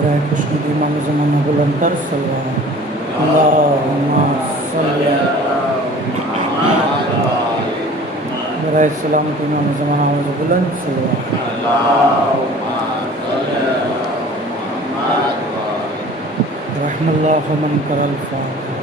बराए कृष्ण की इमाम ज़माना बुलंद तर सल्लल्लाहु अल्लाहुम्मा सल्ली बराए सलाम की इमाम ज़माना बुलंद सल्लल्लाहु रहमल्लाहु मन करल फातिहा।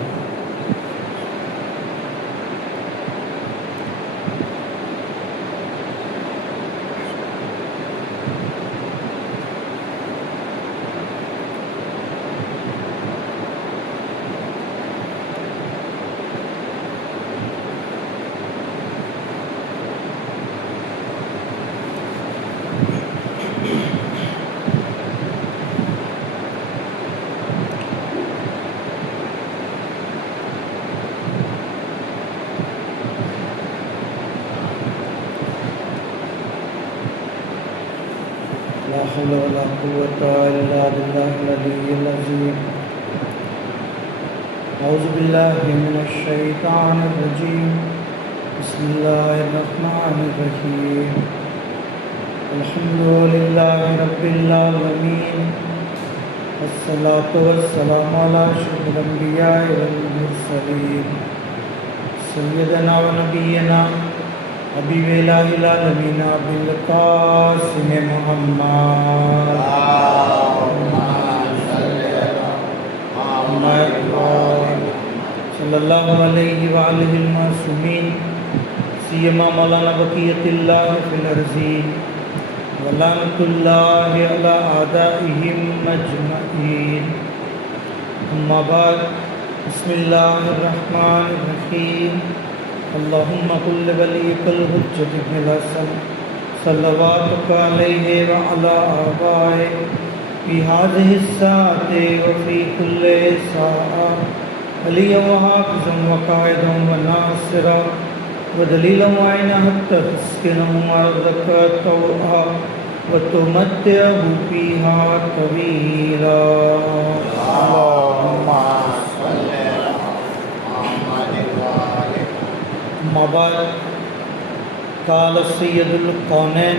ला हौला वला कुव्वता इल्ला बिल्लाहिल अलिय्यिल अज़ीम। औज़ु बिल्लाहि मिनश शैतानिर रजीम। बिस्मिल्लाहिर रहमानिर रहीम। अल्हम्दुलिल्लाहि रब्बिल आलमीन। वस्सलातु वस्सलामु अला अशरफिल अंबिया'i वल मुरसलीन सय्यदना व नबियना हबीबिल आलमीन अबिल कासिम मुहम्मद सल्लल्लाहु अलैहि व आलिहिल मासूमीन सियमा मौलाना बक़ियतिल्लाह फिल अर्ज़ीन व लानतुल्लाहि अला आदाइहिम अजमईन। अम्मा बाद बिस्मिल्लाहिर रहमानिर रहीम। अल्लाहुम्मा कुल्ल वलिय्यिकल हुज्जत इब्नुल हसन सल्लल्लाहु अलैहि व अला आबाए फी हाज़िहि साअति व फी कुल्लि साअ अलिय्यन व हाफ़िज़न व क़ाइदन व नासिरा व दलीलन व ऐना हत्ता तस्किनहु व ज़कातहुहा व तुमत्तिअहु फ़ीहा तवीला। अल्लाहुम्मा सल्लि अला मुहम्मद व आलि। अम्मा बाद क़ाल सय्यदुल कौनैन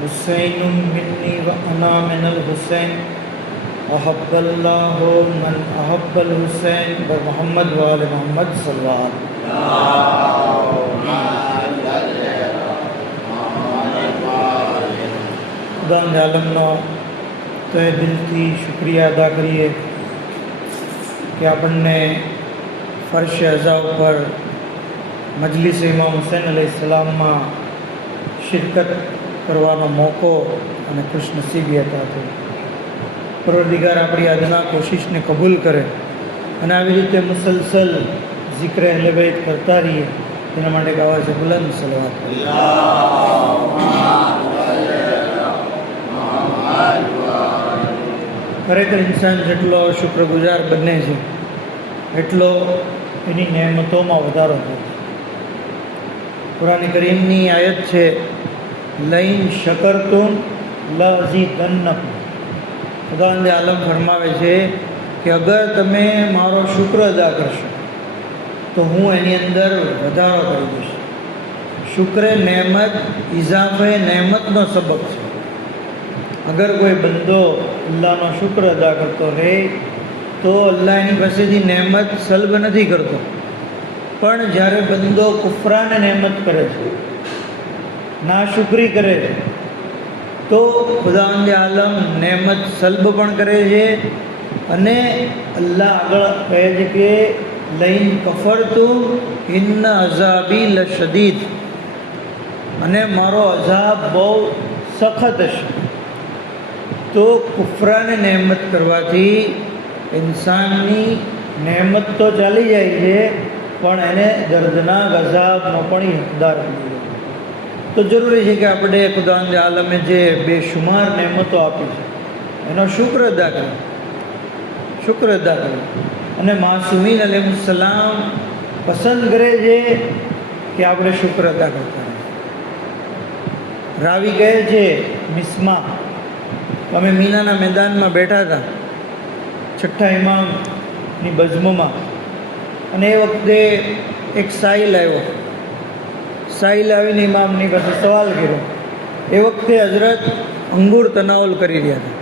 हुसैनुम मिन्नी व अना मिनल हुसैन अहब्बल्लाहु मन अहब्बल हुसैन व मुहम्मद व आलि मुहम्मद सल्लल्लाहु अलैहि वसल्लम। आलमनो तहे दिलथी शुक्रिया अदा करिए कि आपने फर्श अज़ा पर मजलिस इमाम हुसैन अलैहिस्सलाम में शिरकत करवानो मौको અને ખુશનસીબી હતા તો પરવરદિગાર આપણી આજના કોશિશને કબૂલ કરે અને આવી રીતે મુસલસલ ઝિક્ર અહલે બૈત કરતા રહીએ તેના માટે ગાવા છે બુલંદ સલાવત। ખરેખર ઇન્સાન જેટલો શુક્રગુજાર બને છે એટલો એની નેમતોમાં વધારો થાય છે। કુરાન કરીમની આયત છે લઈન શકરતુમ લઅઝીદન્નકુમ। ખુદાવંદે આલમ ફરમાવે છે કે અગર તમે મારો શુક્ર અદા કરશો તો હું એની અંદર વધારો કરી દઈશ। શુક્ર નેમત ઇઝાફે નેમતનો સબબ છે। અગર કોઈ બંદો અલ્લાહનો શુક્ર અદા કરતો રહે તો અલ્લાહ એની પાસેથી નેમત સલ્બ નથી કરતો, પણ જ્યારે બંદો કુફરાને નેમત કરે છે, નાશુકરી કરે છે, તો ખુદાવંદે આલમ નેમત સલ્બ પણ કરે છે અને અલ્લાહ આગળ કહે છે કે લઈન કફરતુમ ઇન્ન અઝાબી લશદીદ, અને મારો અઝાબ બહુ સખત હશે। તો કુફરાને નેમત કરવાથી ઇન્સાનની નેમત તો ચાલી જાય છે પણ એને દર્દનાક અઝાબનો પણ હકદાર બની જાય। તો જરૂરી છે કે આપણે ખુદાવંદે આલમે જે બેશુમાર નેમતો આપી છે એનો શુક્ર અદા કરે અને માસૂમીન અલૈહિસ્સલામ પસંદ કરે છે કે આપણે શુક્ર અદા કરતા રહીએ। રાવી કહે છે મિસ્મા, અમે મીનાના મેદાનમાં બેઠા હતા છઠ્ઠા ઇમામની બઝમમાં, અને એ વખતે એક સાહિલ આવ્યો। સાહિલ આવીને ઇમામની પાસે સવાલ કર્યો। એ વખતે હઝરત અંગૂર તનાવલ કરી રહ્યા હતા।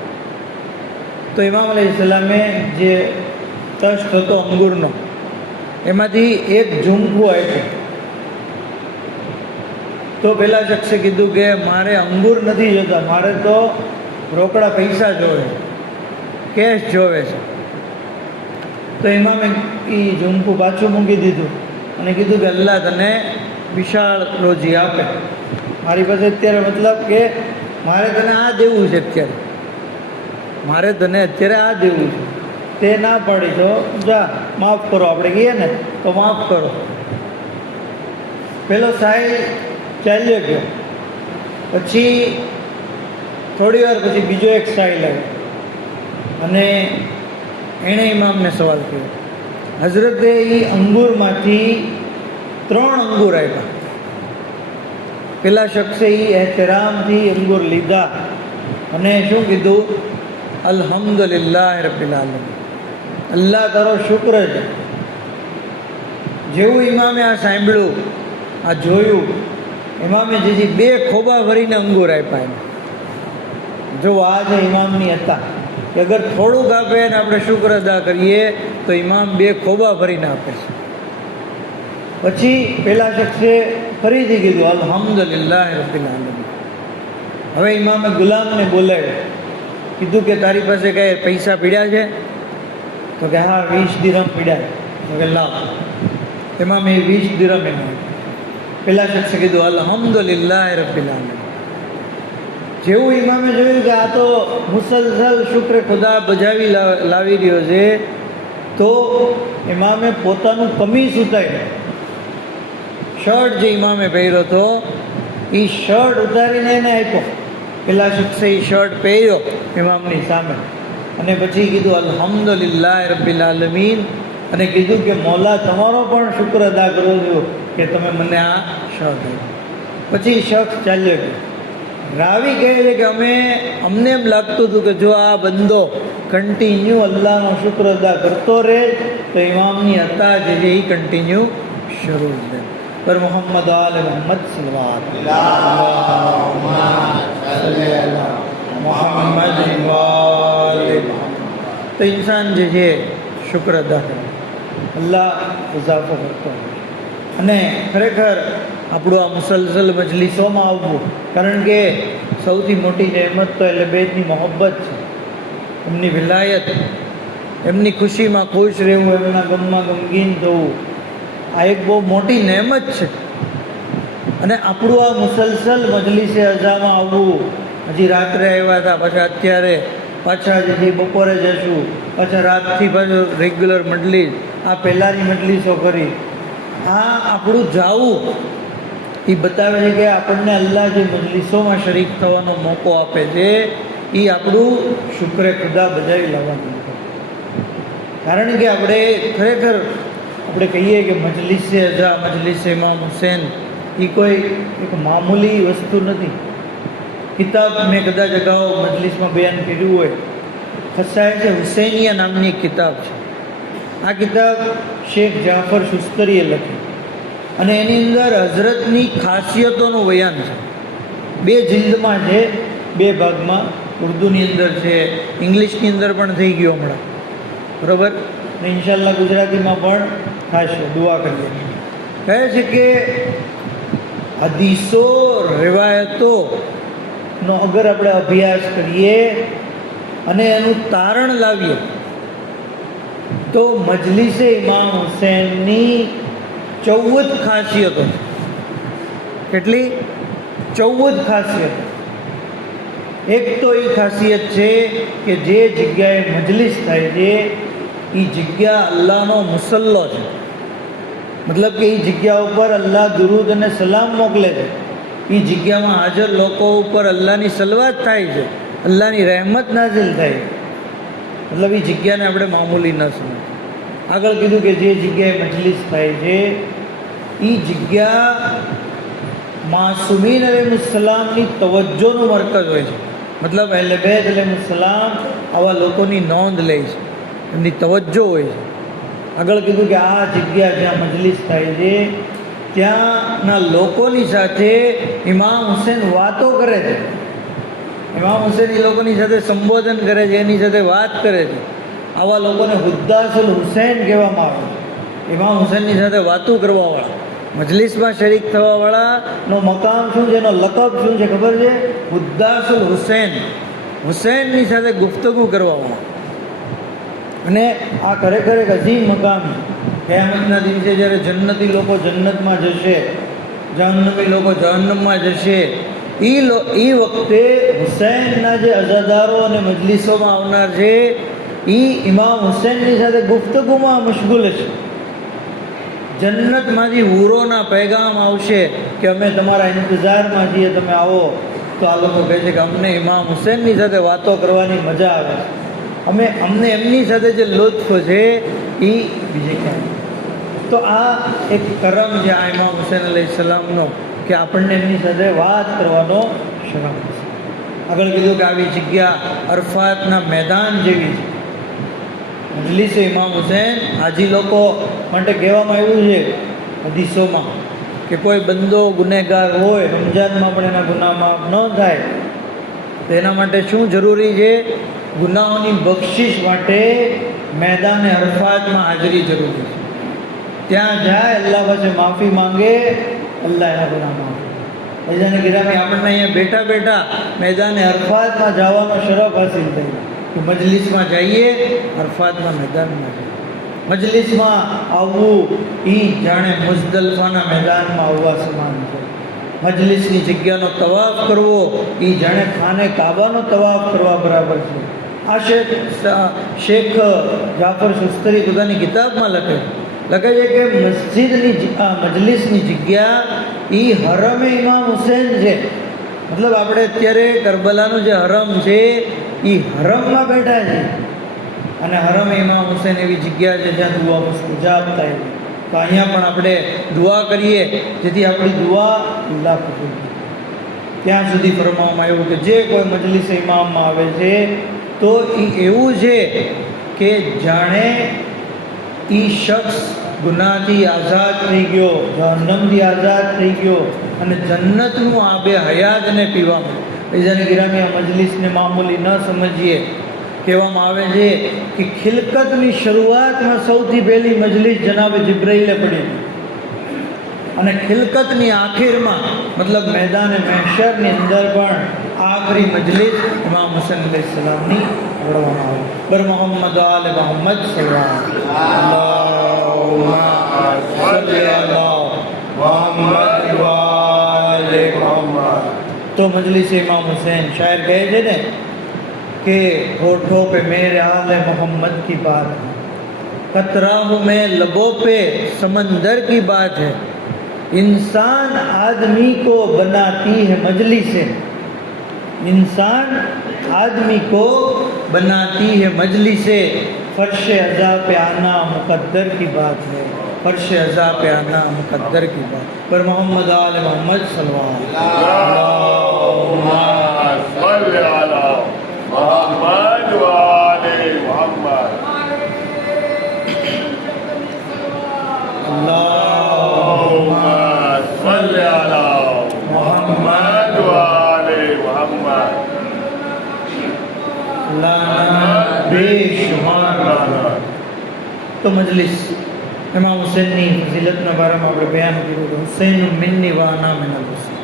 તો ઇમામ અલૈહિસ્સલામે જે તસ્ત હતો અંગૂરનો, એમાંથી એક ઝુમકું આપ્યું. તો પેલા શખ્સે કીધું કે મારે અંગૂર નથી જોતા, મારે તો રોકડા પૈસા જોવે, કેશ જોવે છે. તો ઇમામે એ ઝુમકું પાછું મૂકી દીધું અને કીધું કે અલ્લાહ તને વિશાળ રોજી આપે. મારી પાસે અત્યારે મતલબ કે મારે તને આ દેવું છે, અત્યારે મારે તને અત્યારે આ દેવું છે. તે ના પાડી તો જા માફ કરો, આપણે કહીએ ને તો માફ કરો. પેલો સાહિલ ચાલ્યો ગયો. પછી થોડી વાર પછી બીજો એક સાહિલ આવ્યો અને એણે ઇમામને સવાલ કર્યો. હઝરતે એ અંગૂરમાંથી 3 અંગૂર આપ્યા. પેલા શખ્સે એ એહતરામથી અંગૂર લીધા અને શું કીધું? અલ્હમ્દુલિલ્લાહ રબ્બિલ આલમીન, અલ્લાહ તારો શુક્ર છે. જેવું ઇમામે આ સાંભળ્યું, આ જોયું, ઇમામે જે 2 ખોબા ભરીને અંગૂર આપ્યા એને. જો આ જે ઇમામની હતા કે અગર થોડુંક આપે ને આપણે શુક્ર અદા કરીએ તો ઇમામ 2 ખોબા ભરીને આપે છે. પછી પેલા શખ્સે ફરીથી કીધું અલ્હમ્દુલિલ્લાહ રબ્બિલ આલમીન. હવે ઇમામે ગુલામને બોલાવ્યો, કીધું કે તારી પાસે કાંઈ પૈસા પીડ્યા છે? તો કે હા 20 દિરહમ પીડ્યા. તો કે લાવ. એમાં મેં 20 દિરહમ એને આપ્યા. પેલા શખ્સે કીધું અલ્હમ્દુલિલ્લાહ રબ્બિલ આલમીન. જેવું ઇમામે જોયું કે આ તો મુસલસલ શુક્ર ખુદા બજાવી લાવી રહ્યો છે, તો ઇમામે પોતાનું કમીઝ ઉતાર્યું. શર્ટ જે ઇમામે પહેર્યો હતો એ શર્ટ ઉતારીને એને આપ્યો. પેલા શખ્સે એ શર્ટ પહેર્યો ઇમામની સામે અને પછી કીધું અલ્હમ્દુલિલ્લાહ રબ્બિલ આલમીન અને કીધું કે મોલા તમારો પણ શુક્ર અદા કરું છું કે તમે મને આ શર્ટ આપ્યો. પછી શખ્સ ચાલ્યો ગયો. રાવી કહે છે કે અમને એમ લાગતું હતું કે જો આ બંદો કન્ટિન્યુ અલ્લાહનો શુક્ર અદા કરતો રહે તો ઇમામની હતા જે છે એ કન્ટિન્યુ શરૂ છે. પર મોહમ્મદ આલ મોહમ્મદ સલ્લલ્લાહુ અલૈહિ વસલ્લમ. તો ઇન્સાન જે છે શુક્ર અદા કરે, અલ્લાહ ઇજાફો કરતો હોય. અને ખરેખર આપણું આ મુસલસલ મજલિસોમાં આવવું, કારણ કે સૌથી મોટી નહેમત તો અહલે બેતની મોહબ્બત છે, એમની વિલાયત, એમની ખુશીમાં ખુશ રહેવું, એમના ગમમાં ગમગીન થવું, આ એક બહુ મોટી નહેમત છે. અને આપણું આ મુસલસલ મજલિસે અઝામાં આવવું, હજી રાત્રે આવ્યા હતા, પાછા અત્યારે પાછા જે બપોરે જશું, પાછા રાતથી પાછું રેગ્યુલર મજલિસ, આ પહેલાંની મજલિસો કરી, આ આપણું જાવું એ બતાવે છે કે આપણને અલ્લાહ જે મજલિસોમાં શરીક થવાનો મોકો આપે છે એ આપણું શુક્ર ખુદા બજાવી લાવવાનું છે. કારણ કે આપણે ખરેખર આપણે કહીએ કે મજલિસે અઝા, મજલિસે ઇમામ હુસૈન એ કોઈ એક મામૂલી વસ્તુ નથી. કિતાબ મેં કદાચ અગાઉ મજલિસમાં બયાન કર્યું હોય, ખસાય છે હુસૈનિયા નામની એક કિતાબ છે. આ કિતાબ શેખ જાફર શુસ્તરીએ લખી અને એની અંદર હઝરતની ખાસિયતોનું બયાન છે. 2 જિલ્દમાં છે, 2 ભાગમાં. ઉર્દુની અંદર છે, ઇંગ્લિશની અંદર પણ થઈ ગયો હમણાં, બરાબર, અને ઇન્શાલ્લાહ ગુજરાતીમાં પણ થશે. દુઆ કરીએ. કહે છે કે હદીસો રિવાયતોનો અગર આપણે અભ્યાસ કરીએ અને એનું તારણ લાવીએ તો મજલિસે ઇમામ હુસૈનની 14 ખાસિયતો છે. કેટલી? 14 ખાસિયતો. એક તો એ ખાસિયત છે કે જે જગ્યાએ મજલિસ થાય છે એ જગ્યા અલ્લાહનો મુસલ્લો છે. મતલબ કે એ જગ્યા ઉપર અલ્લાહ દુરૂદ અને સલામ મોકલે છે. એ જગ્યામાં હાજર લોકો ઉપર અલ્લાહની સલવાત થાય છે, અલ્લાહની રહેમત નાઝિલ થાય છે. મતલબ એ જગ્યાને આપણે મામૂલી ન સમજીએ. આગળ કીધું કે જે જગ્યાએ મજલિસ થાય છે એ જગ્યા માસૂમીન અલૈહિસ્સલામની તવજ્જોનું મરકઝ હોય છે. મતલબ અહલે બેત અલૈહિસ્સલામ આવા લોકોની નોંધ લે છે, એમની તવજ્જો હોય છે. આગળ કીધું કે આ જગ્યા જ્યાં મજલિસ થાય છે ત્યાંના લોકોની સાથે ઇમામ હુસૈન વાતો કરે છે. ઇમામ હુસેન એ લોકોની સાથે સંબોધન કરે છે, એની સાથે વાત કરે છે. આવા લોકોને હુદ્દાસુલ હુસૈન કહેવામાં આવે છે. ઇમામ હુસેનની સાથે વાતો કરવાવાળા, મજલિસમાં શરીક થવાવાળાનો મકામ શું છે, એનો લકબ શું છે ખબર છે? હુદ્દાસુલ હુસૈન. હુસૈનની સાથે ગુફ્તગુ કરવાવાળા. અને આ ખરેખર એક અઝીમ મકામ છે. કયામતના દિવસે જ્યારે જન્નતી લોકો જન્નતમાં જશે, જહન્નમી લોકો જહન્નમમાં જશે, એ વખતે હુસૈનના જે અઝાદારો અને મજલિસોમાં આવનાર છે એ ઇમામ હુસૈનની સાથે ગુફ્તગુમાં મશગુલ છે. જન્નતમાંથી હુરોના પૈગામ આવશે કે અમે તમારા ઇંતજારમાં છીએ, તમે આવો. તો આ લોકો કહે છે કે અમને ઇમામ હુસૈનની સાથે વાતો કરવાની મજા આવે છે, અમને એમની સાથે જે લુત્ફ છે એ બીજે ક્યાંય. તો આ એક કરમ છે આ ઇમામ હુસૈન અલૈહિસ્સલામનો, કે આપણને એમની સાથે વાત કરવાનો શરમ છે. આગળ કીધું કે આવી જગ્યા અરફાતના મેદાન જેવી છે. મજલિસે ઇમામ હુસૈન હાજી લોકો માટે કહેવામાં આવ્યું છે હદીસોમાં કે કોઈ બંદો ગુનેગાર હોય, રમજાનમાં પણ એના ગુનાહ માફ ન થાય, તો એના માટે શું જરૂરી છે? ગુનાહોની બખ્શિશ માટે મેદાને અરફાતમાં હાજરી જરૂરી છે. ત્યાં જાય, અલ્લાહ પાસે માફી માંગે, અલ્લાહ એના ગુનાહ માફ કરે. અજાને ગિરામી આપણને અહીંયા બેઠા બેઠા મેદાને અરફાતમાં જવાનો શરફ હાસિલ થાય કે મજલિસમાં જઈએ, અરફાતના મેદાનમાં જઈએ. મજલિસમાં આવવું એ જાણે મુઝદલફાના મેદાનમાં આવવા સમાન છે. મજલિસની જગ્યાનો તવાફ કરવો એ જાણે ખાને કાબાનો તવાફ કરવા બરાબર છે. આ શેખ જાફર સુસ્તરી પોતાની કિતાબમાં લખે છે કે મજલિસની જગ્યા એ હરમે ઇમામ હુસૈન છે. મતલબ આપણે અત્યારે કરબલાનું જે હરમ છે એ હરમમાં બેઠા છે, અને હરમ ઇમામ હુસૈન એવી જગ્યા છે જ્યાં દુઆ મુસ્તજાબ થાય. તો અહીંયા પણ આપણે દુઆ કરીએ જેથી આપણી દુઆ અલ્લાહ કબૂલ કરે. ત્યાં સુધી ફરમાવવામાં આવ્યું કે જે કોઈ મજલિસ ઇમામમાં આવે છે તો એ એવું છે કે જાણે એ શખ્સ ગુનાહથી આઝાદ થઈ ગયો, જહન્નમથી આઝાદ થઈ ગયો, અને જન્નતનું આબે હયાતને પીવા મળે. બીજાને ગિરામી આ મજલિસને મામૂલી ન સમજીએ. કહેવામાં આવે છે કે ખિલકતની શરૂઆતમાં સૌથી પહેલી મજલિસ જનાબે જિબ્રાઈલે પડી, અને ખિલકતની આખિરમાં મતલબ મેદાને મહેશરની અંદર પણ આખરી મજલિસ ઇમામ હુસૈન અલૈહિસ્સલામની પઢવામાં આવે. બર મોહમ્મદ આલે મોહમ્મદ તો મજલિસ ઇમામ હુસૈન શાયર કહે છે ને कि होठों पे मेरे आले मोहम्मद की बात है, कतराओं में लबों पे समंदर की बात है, इंसान आदमी को बनाती है मजलिसें, इंसान आदमी को बनाती है मजलिसें, फर्श अज़ा पे आना मुक़द्दर की बात है, फर्श अज़ा पे आना मुक़द्दर की बात. पर मोहम्मद आले मोहम्मद मोहम्मद वाले मोहम्मद. अल्लाहुम्मा सल्ली अला मोहम्मद वाले मोहम्मद. लाना बेशुमार लाना. તો મજલિસ ઇમામ હુસૈનની ફઝીલતના બારામાં આપણે બયાન કર્યું કે હુસૈન મિન્ની વાના મિનલ હુસૈન.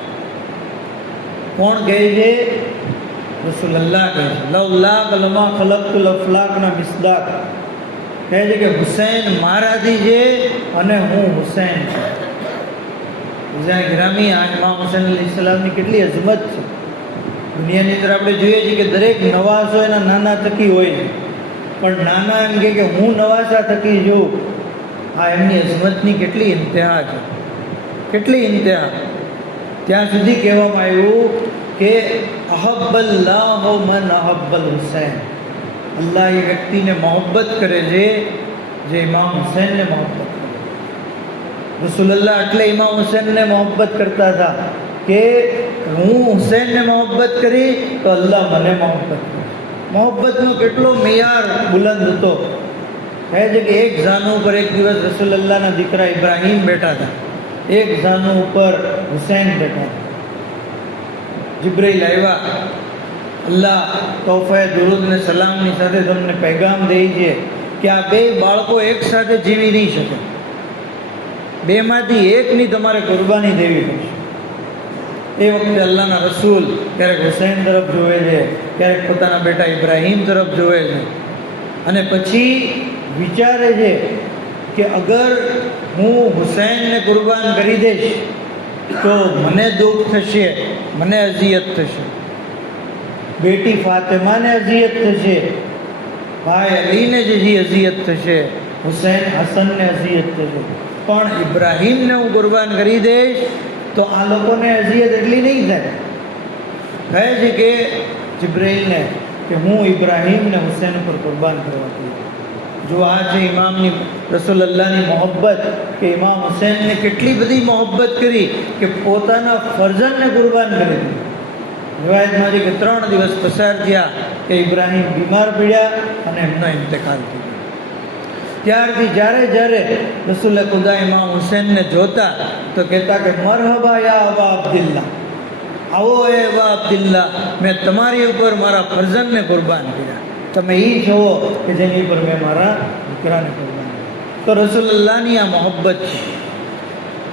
કોણ કહે છે? રસૂલુલ્લાહ કહે છે. લૌલા કલમા ખલકતુલ અફલાકના મિસ્દાક કહે છે કે હુસૈન મારાથી છે અને હું હુસૈન છું. બીજા ગ્રામી આ ઇમામ હુસૈન અલૈહિસ્સલામની કેટલી અઝમત છે. દુનિયાની અંદર આપણે જોઈએ છીએ કે દરેક નવાસો એના નાના થકી હોય છે, પણ નાના એમ કે હું નવાસા થકી છું. આ એમની અઝમતની કેટલી ઇન્તહા છે, કેટલી ઇન્તહા. ત્યાં સુધી કહેવામાં આવ્યું કે અહબ્બલ્લાહુ મન અહબ્બલ હુસૈન. અલ્લાહ એ વ્યક્તિને મોહબ્બત કરે છે જે ઇમામ હુસૈનને મોહબ્બત કરે. રસૂલુલ્લાહ એટલે ઇમામ હુસૈનને મોહબ્બત કરતા હતા કે હું હુસૈનને મોહબ્બત કરી તો અલ્લાહ મને મોહબ્બત કરે. મોહબ્બતનો કેટલો મેયાર બુલંદ હતો. કહે છે કે એક ઝાનુ ઉપર એક દિવસ રસૂલુલ્લાહના દીકરા ઇબ્રાહીમ બેઠા હતા, એક ઝાનુ ઉપર હુસૈન બેઠા હતા. જિબ્રાઈલ આવ્યા, અલ્લાહ તોફાએ દુરૂદ અને સલામની સાથે તમને પૈગામ દે છે કે આ બે બાળકો એકસાથે જીવી નહીં શકે, બેમાંથી એકની તમારે કુરબાની દેવી પડશે. એ વખતે અલ્લાહના રસૂલ ક્યારેક હુસૈન તરફ જોવે છે, ક્યારેક પોતાના બેટા ઇબ્રાહીમ તરફ જોવે છે, અને પછી વિચારે છે કે અગર હું હુસૈનને કુરબાન કરી દઈશ તો મને દુઃખ થશે, મને અઝિયત થશે, બેટી ફાતિમાને અઝિયત થશે, ભાઈ અલીને જે અઝિયત થશે, હુસૈન હસનને અઝિયત થશે, પણ ઇબ્રાહીમને હું કુરબાન કરી દઈશ તો આ લોકોને અઝિયત એટલી નહીં થાય. કહે છે કે જિબ્રાઈલને કે હું ઇબ્રાહીમને હુસૈન ઉપર કુરબાન કરવાથી. જો આ છે ઇમામની રસૂલુલ્લાહની મોહબ્બત, કે ઇમામ હુસૈનને કેટલી બધી મોહબ્બત કરી કે પોતાના ફરજનને કુરબાન કરી દીધું. રિવાયતમાં છે કે 3 દિવસ પસાર થયા કે ઇબ્રાહીમ બીમાર પડ્યા અને એમનો ઇંતકાલ થયો. ત્યારથી જ્યારે રસૂલ ખુદા ઇમામ હુસૈનને જોતા તો કહેતા કે મરહબા યા અબા અબ્દુલ્લાહ, આવો એ અબા અબ્દુલ્લાહ, મેં તમારી ઉપર મારા ફરજનને કુરબાન કર્યા, તમે એ જોવો કે જેની ઉપર મેં મારા દીકરાને કુરબાન કર્યા. તો રસૂલુલ્લાહની આ મોહબ્બત છે.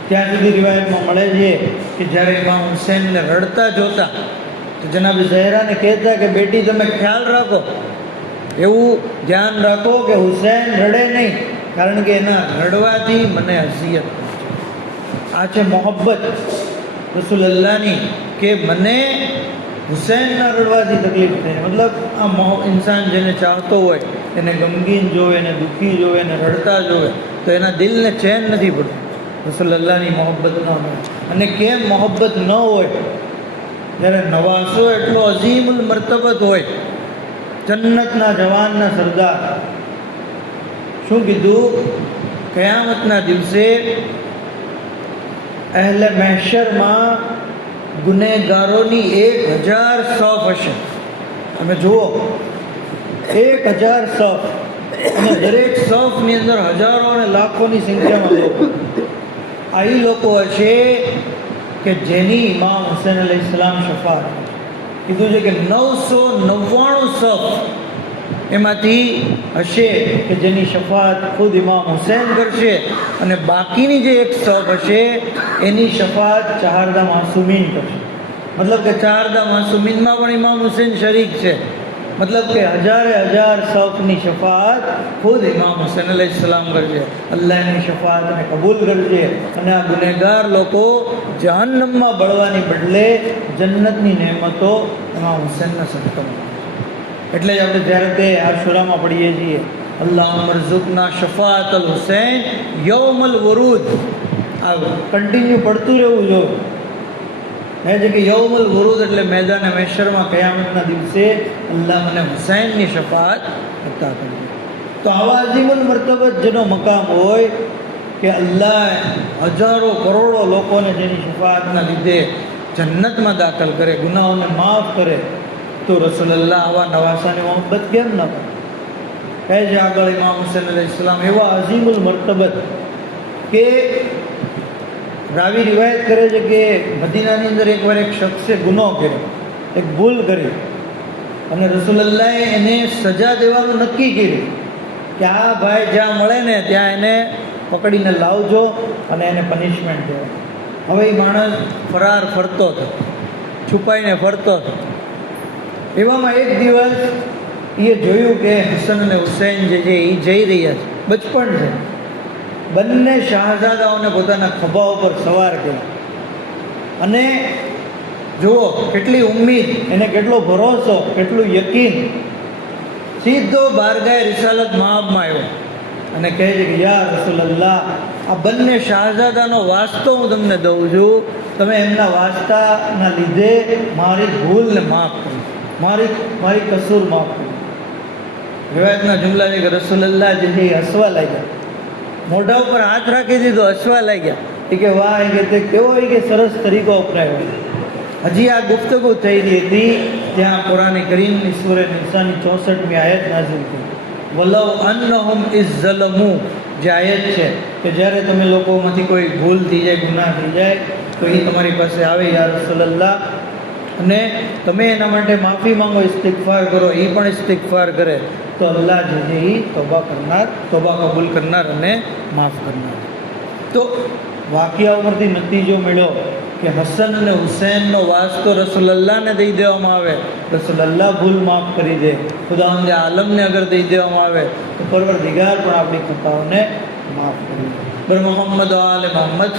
ત્યાં સુધી રિવાયતમાં મળે છે કે જ્યારે ઇમામ હુસૈનને રડતા જોતા તો જનાબ ઝહેરાને કહેતા કે બેટી તમે ખ્યાલ રાખો, એવું ધ્યાન રાખો કે હુસૈન રડે નહીં, કારણ કે એના રડવાથી મને અઝિયત પહોંચે. આ છે મોહબ્બત રસૂલુલ્લાહની, કે મને હુસૈનના રડવાથી તકલીફ થાય. મતલબ આ ઇન્સાન જેને ચાહતો હોય એને ગમગીન જોવે, એને દુઃખી જોવે, એને રડતા જોવે તો એના દિલને ચેન નથી પડતું. રસૂલુલ્લાહની મોહબ્બત ન હોય. અને કેમ મોહબ્બત ન હોય? જ્યારે નવાસો એટલો અઝીમુલ મર્તબત હોય, જન્નતના જવાનના સરદાર. શું કીધું? કયામતના દિવસે અહેલે મહેશરમાં ગુનેગારોની 1000 સફ હશે. તમે જુઓ, 1000 સફ, અને દરેક સફની અંદર હજારો અને લાખોની સંખ્યામાં લોકો. આ એ લોકો હશે કે જેની ઇમામ હુસૈન અલૈહિસ્સલામ શફાત. કીધું છે કે 999 સફ એમાંથી હશે કે જેની શફાત ખુદ ઇમામ હુસૈન કરશે, અને બાકીની જે એક સફ હશે એની શફાત ચારદા માસુમીન કરશે. મતલબ કે ચારદા માસુમીનમાં પણ ઇમામ હુસૈન શરીક છે. મતલબ કે હજારે સફની શફાત ખુદ ઇમામ હુસૈન અલૈહિસ્સલામ કરશે. અલ્લાહ એની શફાતને કબૂલ કરશે, અને આ ગુનેગાર લોકો જહન્નમમાં બળવાની બદલે જન્નતની નેમતો ઇમામ હુસૈનના સદકામાં. એટલે જ આપણે જ્યારે તે આશુરામાં પડીએ છીએ, અલ્લાહુમ્મા રઝુકના શફાઅત અલ હુસૈન યૌમલ વરૂદ. આ કન્ટિન્યુ પડતું રહેવું જોઈએ. કહે છે કે યૌમલ વરૂદ એટલે મેદાને મહેશરમાં કયામતના દિવસે અલ્લાહ મને હુસૈનની શફાઅત અતા કરશે. તો આવા અઝીમુલ મર્તબત જેનો મકામ હોય કે અલ્લાહ હજારો કરોડો લોકોને જેની શફાઅતના લીધે જન્નતમાં દાખલ કરે, ગુનાહોને માફ કરે, તો રસૂલુલ્લાહ આવા નવાસાની મોહબ્બત કેમ ન કરે? કહે છે આગળ ઇમામ હુસૈન અલૈહિસ્સલામ એવા અઝીમુલ મર્તબત કે રાવી રિવાયત કરે છે કે મદીનાની અંદર એકવાર એક શખ્સે ગુનો કર્યો, એક ભૂલ કરી, અને રસૂલુલ્લાહે એને સજા દેવાનું નક્કી કર્યું કે આ ભાઈ જ્યાં મળે ને ત્યાં એને પકડીને લાવજો અને એને પનિશમેન્ટ દેવા. હવે એ માણસ ફરાર ફરતો હતો, છુપાઈને ફરતો હતો. એવામાં એક દિવસ એ જોયું કે હસન અને હુસૈન જે છે એ જઈ રહ્યા છે, બચપણ છે. બંને શાહઝાદાઓને પોતાના ખભા ઉપર સવાર કર્યા, અને જુઓ કેટલી ઉમ્મીદ, એને કેટલો ભરોસો, કેટલું યકીન. સીધો બારગાહે રિસાલત મહાબમાં આવ્યો અને કહે છે કે યા રસૂલલ્લાહ, આ બંને શાહઝાદાનો વાસ્તો હું તમને દઉં છું, તમે એમના વાસ્તાના લીધે મારી ભૂલને માફ કરી, મારી કસૂર માફ કરી. રિવાયતના જુમલા છે કે રસૂલલ્લાહ જે છે એ હસવા લાગ્યા, મોઢા ઉપર હાથ રાખી દીધો, હસવા લાગ્યા. એ કે વાહ, એ કે તે કેવો એ કે સરસ તરીકો અપનાવ્યો. હજી આ ગુફ્તગુ થઈ રહી હતી ત્યાં કુરાન કરીમની સૂરે નિસાની 64મી આયત નાઝિલ થઈ. વલવ અન્નહુમ ઇઝ ઝલમુ, જે આયત છે કે જ્યારે તમે લોકોમાંથી કોઈ ભૂલ થઈ જાય, ગુનાહ થઈ જાય, તો એ તમારી પાસે આવે, યા રસૂલલ્લાહ અને તમે એના માટે માફી માંગો, ઇસ્તિગફાર કરો, એ પણ ઇસ્તિગફાર કરે, તો અલ્લાહ જે છે એ તોબા કબૂલ કરનાર અને માફ કરનાર. તો વાક્યા ઉપરથી નતીજો મળ્યો કે હસન અને હુસૈનનો વાસ્તો રસૂલલ્લાહને દઈ દેવામાં આવે, રસૂલલ્લાહ ભૂલ માફ કરી દે. ખુદાવંદે આલમને અગર દઈ દેવામાં આવે તો પરવરદિગાર પણ આપણી ખતાઓને માફ કરી દે. બર મોહમ્મદ આલે મોહમ્મદ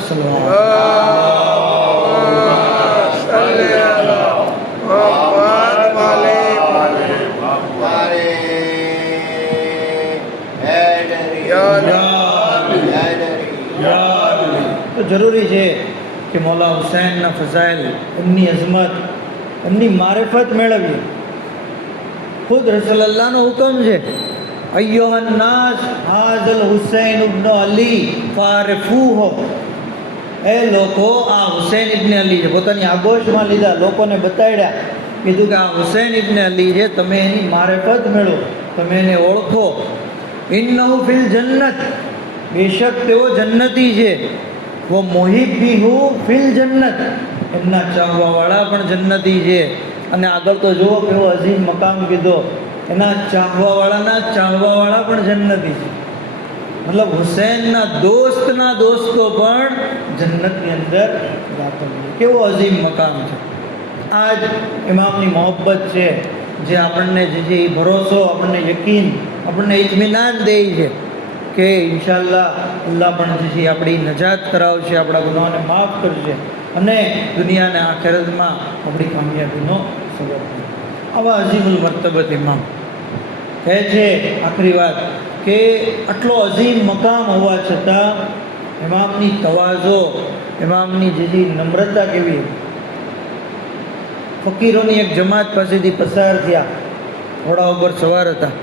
તો જરૂરી છે કે મૌલા હુસૈનના ફઝાઇલ, એમની અઝમત, એમની મારિફત મેળવીએ. ખુદ રસૂલલ્લાહનો હુકમ છે, અય્યુહન નાસ હાઝલ હુસૈન ઇબ્ન અલી ફારિફૂહુ. એ લોકો, આ હુસૈન ઇબ્ન અલી છે, પોતાની આગોશમાં લીધા, લોકોને બતાડ્યા, કીધું કે આ હુસૈન ઇબ્ન અલી છે, તમે એની મારિફત મેળવો, તમે એને ઓળખો. ઇન્નહુ ફિલ જન્નત, બેશક તેઓ જન્નતી છે. વો મુહિબ્બીહુ ફિલ જન્નત, એમના ચાહવાવાળા પણ જન્નતી છે. અને આગળ તો જુઓ કેવો અઝીમ મકામ કીધો, એના ચાહવાવાળા પણ જન્નતી છે. મતલબ હુસૈનના દોસ્તના દોસ્તો પણ જન્નતની અંદર દાખલ છે. કેવો અઝીમ મકામ છે. આ જ ઇમામની મોહબ્બત છે જે આપણને જે છે એ ભરોસો, આપણને યકીન, આપણને ઇત્મીનાન દે છે કે ઇન્શાઅલ્લાહ અલ્લાહ પણ જે છે આપણી નજાત કરાવશે, આપણા ગુનાહોને માફ કરશે અને દુનિયા અને આખિરતમાં આપણી કામયાબીનો સબબ છે. આવા અઝીમુલ મર્તબત ઇમામ કહે છે, આખરી વાત, કે આટલો અઝીમ મકામ હોવા છતાં ઇમામની તવાઝો, ઇમામની જે નમ્રતા કેવી. ફકીરોની એક જમાત પાસેથી પસાર થયા, ઘોડા ઉપર સવાર હતા.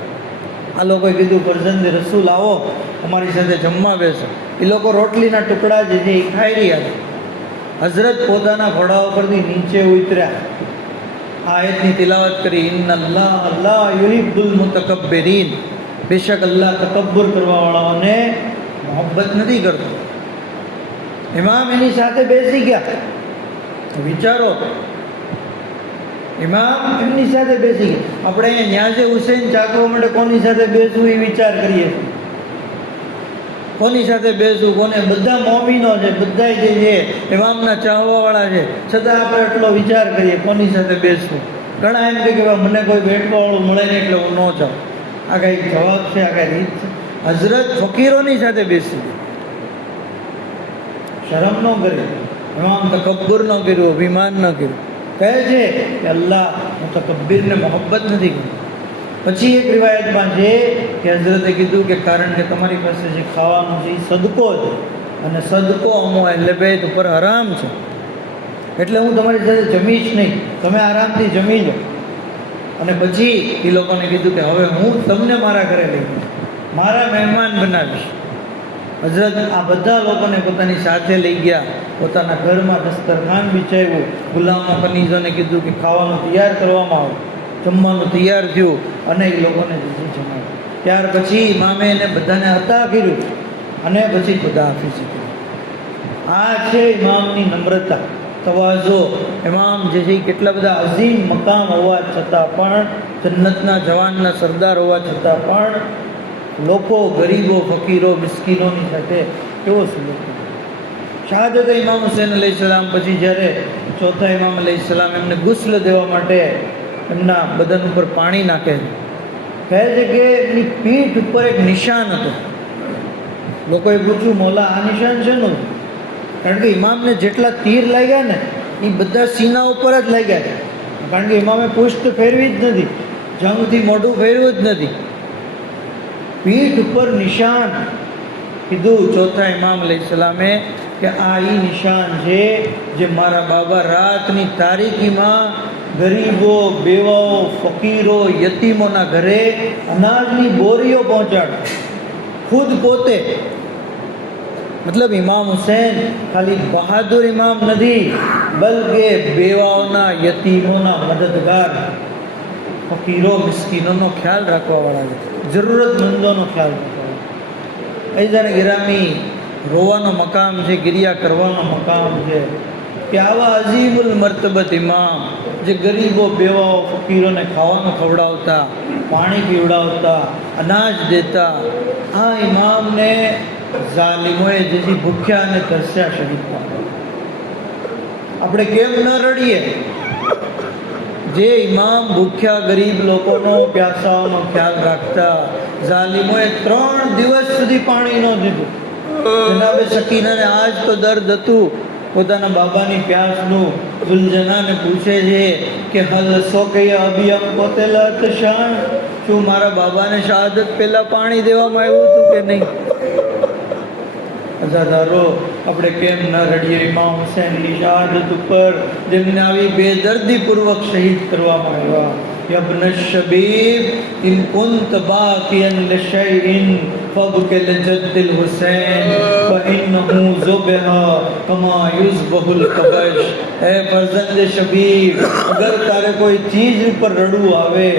આ લોકોએ કીધું, ફરજંદે રસૂલ આવો, અમારી સાથે જમવા બેસો. એ લોકો રોટલીના ટુકડા જે છે એ ખાઈ રહ્યા છે. હઝરત પોતાના ઘોડા ઉપરથી નીચે ઉતર્યા, આયતની તિલાવત કરી, ઇન્નલ્લાહ લા યુહિબ્બુલ મુતકબ્બિરીન, બેશક અલ્લાહ તકબ્બુર કરવાવાળાઓને મોહબ્બત નથી કરતો. ઇમામ એની સાથે બેસી ગયા. વિચારો, ઇમામ એમની સાથે બેસી ગયા. આપણે અહીંયા ન્યાઝે હુસૈન ચાખવા માટે કોની સાથે બેસવું એ વિચાર કરીએ, કોની સાથે બેસવું, કોને. બધા મોમીનો છે, બધા જે છે ઇમામના ચાહવાવાળા છે, છતાં આપણે એટલો વિચાર કરીએ કોની સાથે બેસવું. ઘણા એમ કે મને કોઈ બેઠવાવાળું મળે નહીં એટલે હું ન જાઉં. આ કંઈક જવાબ છે, આ કંઈ રીત છે? હઝરત ફકીરોની સાથે બેસી, શરમ ન કરી, ઇમામ તકબ્બુર ન કર્યું, અભિમાન ન કર્યું. કહે છે કે અલ્લાહ મુતકબ્બિરને મોહબ્બત નથી કરતી. પછી એક રિવાયતમાં છે કે હઝરતે કીધું કે કારણ કે તમારી પાસે જે ખાવાનું છે એ સદકો છે, અને સદકો અમો અહેલે બેત ઉપર હરામ છે, એટલે હું તમારી સાથે જમીશ નહીં, તમે આરામથી જમી લો. અને પછી એ લોકોને કીધું કે હવે હું તમને મારા ઘરે લઈ જઈશ, મારા મહેમાન બનાવીશ. હઝરત આ બધા લોકોને પોતાની સાથે લઈ ગયા, પોતાના ઘરમાં દસ્તરખાન બિછાવ્યું, ગુલામો કનીઝોને કીધું કે ખાવાનું તૈયાર કરવામાં આવે. જમવાનું તૈયાર થયું અને એ લોકોને જમાડ્યું. ત્યાર પછી ઇમામે એને બધાને અતા કર્યું અને પછી ખુદા હાફિઝ કર્યું. આ છે ઇમામની નમ્રતા, તવાઝો. ઇમામ જે છે કેટલા બધા અઝીમ મકામ હોવા છતાં પણ, જન્નતના જવાનના સરદાર હોવા છતાં પણ લોકો, ગરીબો, ફકીરો, મિસ્કીનોની સાથે કેવો સલુક. શહાદત ઇમામ હુસૈન અલૈહિસ્સલામ પછી જ્યારે ચોથા ઇમામ અલૈહિસ્સલામ એમને ગુસ્લ દેવા માટે એમના બદન ઉપર પાણી નાખે છે, કહે છે કે એમની પીઠ ઉપર એક નિશાન હતું. લોકોએ પૂછ્યું, મૌલા આ નિશાન શેનું? કારણ કે ઇમામને જેટલા તીર લાગ્યા ને એ બધા સીના ઉપર જ લાગ્યા છે, કારણ કે ઇમામે પુષ્ટ ફેરવી જ નથી, જંગથી મોઢું ફેરવું જ નથી. પીઠ ઉપર નિશાન. કીધું ચોથા ઇમામ અલૈહિસ્સલામે કે આ એ નિશાન છે જે મારા બાબા રાતની તારીકીમાં ગરીબો, બેવાઓ, ફકીરો, યતીમોના ઘરે અનાજની બોરીઓ પહોંચાડે, ખુદ પોતે. મતલબ ઇમામ હુસૈન ખાલી બહાદુર ઇમામ નથી, બલકે બેવાઓના, યતીમોના મદદગાર, ફકીરો, મિસ્કીનોનો ખ્યાલ રાખવાવાળા છે, જરૂરતમંદોનો ખ્યાલ રાખવાવાળા. એ જાણે ગિરામી રોવાનો મકામ છે, ગિરિયા કરવાનો મકામ છે. કે આવા અઝીમુલ મર્તબત ઇમામ જે ગરીબો બેવાઓ ફકીરોને ખાવાનું ખવડાવતા, પાણી પીવડાવતા, અનાજ દેતા, આ ઇમામને ઝાલિમોએ જેથી ભૂખ્યા અને તરસ્યા શહીદ પામ્યા. આપણે કેમ ન રડીએ? જે ઇમામ ભૂખ્યા ગરીબ લોકોનો પ્યાસાઓનો ખ્યાલ રાખતા, ઝાલિમોએ 3 દિવસ સુધી પાણી ન દીધું. જનાબે સકીનાને આજ તો દર્દ હતું પોતાના બાબાની પ્યાસનું. ગુલજનાને પૂછે છે કે હલ સો કયા અભી અમ પોતેલા તશાન, શું મારા બાબાને શહાદત પહેલા પાણી દેવામાં આવ્યું હતું કે નહીં? અઝાદારો, આપણે કેમ ન રડીએ ઇમામ હુસૈનની શહાદત ઉપર, જેમને આવી બેદર્દીપૂર્વક શહીદ કરવામાં આવ્યા. યબ્ન શબીબ ઇન કુંત બાકિયન લશૈઇન ફબકે લજદ્દિલ હુસૈન ફઇન્નહુ ઝુબહા કમા યુઝબહુલ કબશ. હે ફરઝંદ શબીબ, અગર તારે કોઈ ચીજ ઉપર રડવું આવે,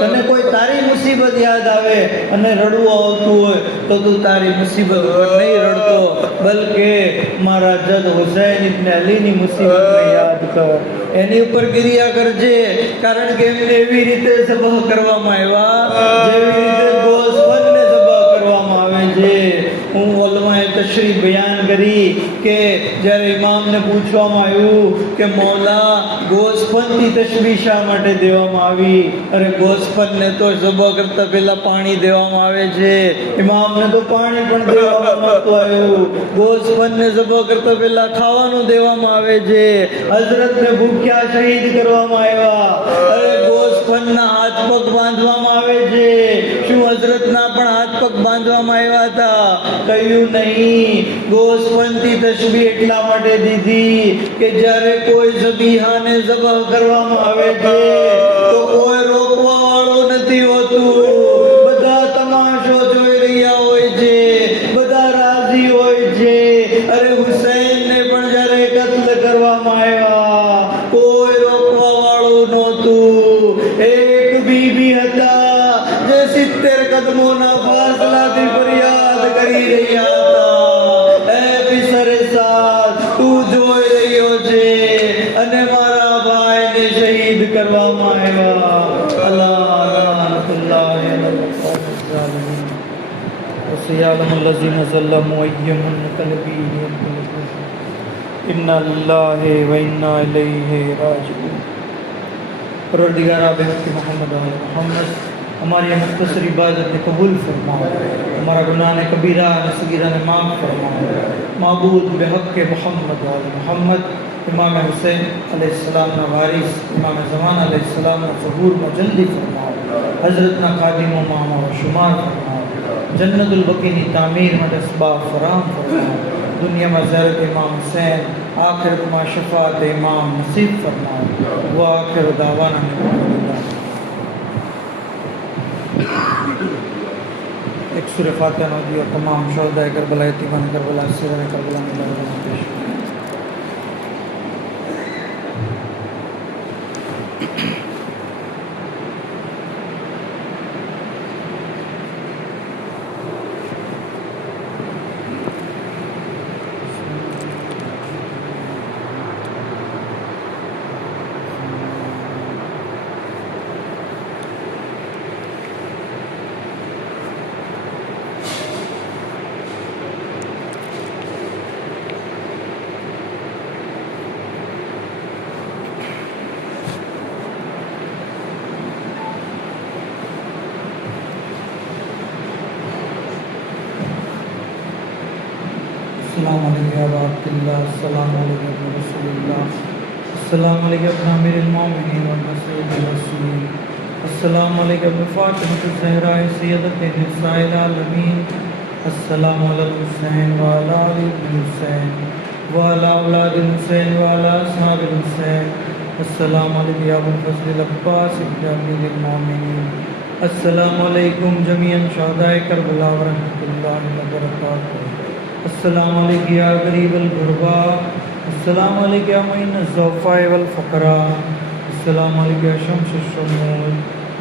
તને કોઈ તારી મુસીબત યાદ આવે અને રડવું આવતું હોય તો તું તારી મુસીબત ઉપર નહીં રડતો, બલકે મારા જદ હુસૈન ઇબ્ન અલીની મુસીબતને યાદ કર, એની ઉપર ગિરિયા કરજે. કારણ કે એમને એવી રીતે સબહ કરવામાં આવ્યા જેવી રીતે ગોસ્ફનને સબહ કરવામાં આવે છે. હું ઉલમાએ તશરીફ બયાન કરી કે જ્યારે ઇમામને પૂછવામાં આવ્યું કે મૌલા ગોસ્ફનથી તશબીહ શા માટે દેવામાં આવી? અરે ગોસ્ફનને તો સબહ કરતા પહેલા પાણી દેવામાં આવે છે, ઇમામને તો પાણી પણ દેવામાં નહોતું આવ્યું. ગોસ્ફનને સબહ કરતા પહેલા ખાવાનું દેવામાં આવે છે. હઝરતને ભૂખ્યા શહીદ કરવામાં આવ્યા. અરે ગોસ્ફનના હાથ પગ બાંધવામાં આવે છે. શું હઝરતના પણ હાથ પગ બાંધવામાં આવ્યા હતા? કહ્યું નહીં. ગોસ્ફનથી તશબીહ એટલા માટે દીધી કે જ્યારે કોઈ ઝબીહાને ઝબહ કરવામાં આવે છે તો કોઈ રોકવા વાળું નથી હોતું. બધા તમાશો જોઈ રહ્યા હોય છે, બધા રાજી હોય છે. અરે હુસૈનને પણ જ્યારે કત્લ કરવામાં આવ્યા કોઈ રોકવા વાળું નહોતું. એક બીબી હતા જે 70 કદમોના ફાસલાથી ફરિયાદ કરી રહ્યા હતા, એ પિસરે સાથ તું જોઈ રહ્યો છે અને મારા ભાઈને શહીદ કરવામાં આવ્યા. અલ્લાહ લાનતુલ્લાહ અલલ ઝાલિમીન વસિયાલમુલ લઝીના ઝલ્લમુ અય્યમન કલબી ઇન્ના લિલ્લાહિ વ ઇન્ના ઇલૈહિ રાजिऊन. परवरदिगार आप हक़ मोहम्मद और मोहम्मद हमारी मुख्तसर इबादत ने कबूल फरमाओ, हमारा गुनाह ने कबीरा ने सगीरा ने माफ़ फरमाओ. माबूद बेहक़ मोहम्मद और मोहम्मद इमाम हुसैन अलैहिस्सलामना वारिस इमाम ज़मान अलैहिस्सलामना ज़हूરમાં જલ્દી ફરમાવો. હઝરતના ખાદિમોમાં અમારો શુમાર ફરમાવો. જન્નતુલ બકીની તામીર માટે અસબાબ ફરાહમ ફરમાવો. દુનિયામાં ઝિયારત ઇમામ હુસૈન, આખિરતમાં શફાત ઇમામ નસીબ ફરમાવો. વ આખિર દાવાના અલ્હમ્દુલિલ્લાહ. एक सूर फातिहा दिया तमाम शहदाए करबला, यतीमान करबला, सिराए करबला में लगा पेश. अस्सलामु अलैकुम या अब्दुल्लाह, अस्सलामु अलैकुम या रसूलुल्लाह, अस्सलामु अलैकुम या अमीरुल मोमिनीन व नसीरुल रसूल, अस्सलामु अलैकुम या फातिमतुज़ ज़हरा सय्यदतुन निसाइल आलमीन, अस्सलामु अलल हुसैन व अला आलि हुसैन व अला औलादिल हुसैन व अला अस्हाबिल हुसैन, अस्सलामु अलैकुम या अबुल फज़ल अब्बास इब्न अमीरुल मोमिनीन, अस्सलामु अलैकुम जमीअन शुहदाए करबला व रहमतुल्लाहि व बरकातुहू. अस्सलामु अलैकुम या गरीबल गुरबा, अस्सलामु अलैकुम या मुइन ज़ौफ़ाए वल फ़क़रा, अस्सलामु अलैकुम या शम्सुश शुमूल,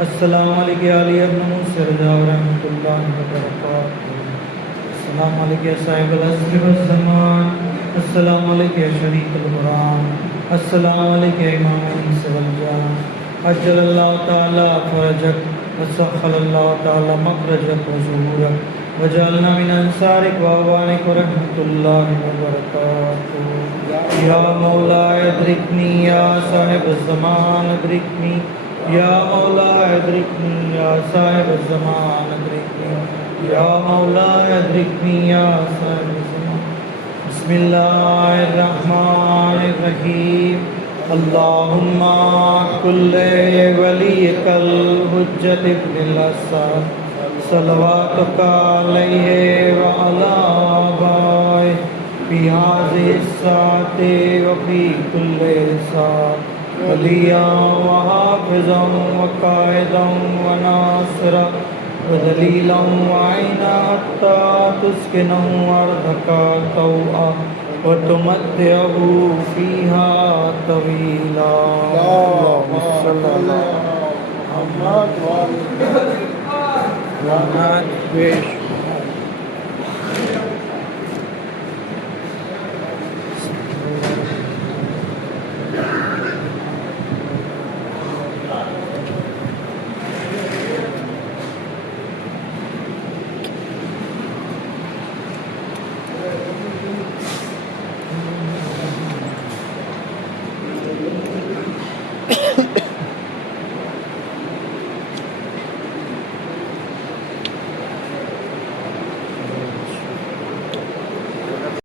अस्सलामु अलैकुम या अली इब्न मूसा रज़ा व रहमतुल्लाहि व बरकातुहू. अस्सलामु अलैकुम या साहिबल अस्र व ज़मान, अस्सलाम वालेकुम या शरीक अल कुरान, अस्सलाम वालेकुम या इमाम अनीस वल जान, अज्जलल्लाहु ताला फरजक वसखलल्लाहु ताला मखरजक व ज़ुहूरक वजअलना मिन अंसारिक व अवानिक व रहमतुल्लाहि व बरकातुहू। या मौला अदरिकनी या साहिब ज़मान अदरिकनी, या मौला अदरिकनी या साहिब ज़मान अदरिकनी, या मौला अदरिकनी या साहिब ज़मान। बिस्मिल्लाहिर्रहमानिर्रहीम। अल्लाहुम्मा कुल्ले वलियकल हुज्जत इब्निल हसन सलवातुका अलैहि व अला आबाए फी हाज़िहि साअति व फी कुल्लि साअत वलिया व हाफ़िज़न व क़ाइदन व नासिरा वदलीला वाइना हत्ता तुस्किनहु अर्दका तौआ वतुमत्तिअहु फीहा तवीला। अल्लाहुम्मा सल्लि अला मुहम्मद व अला पेश।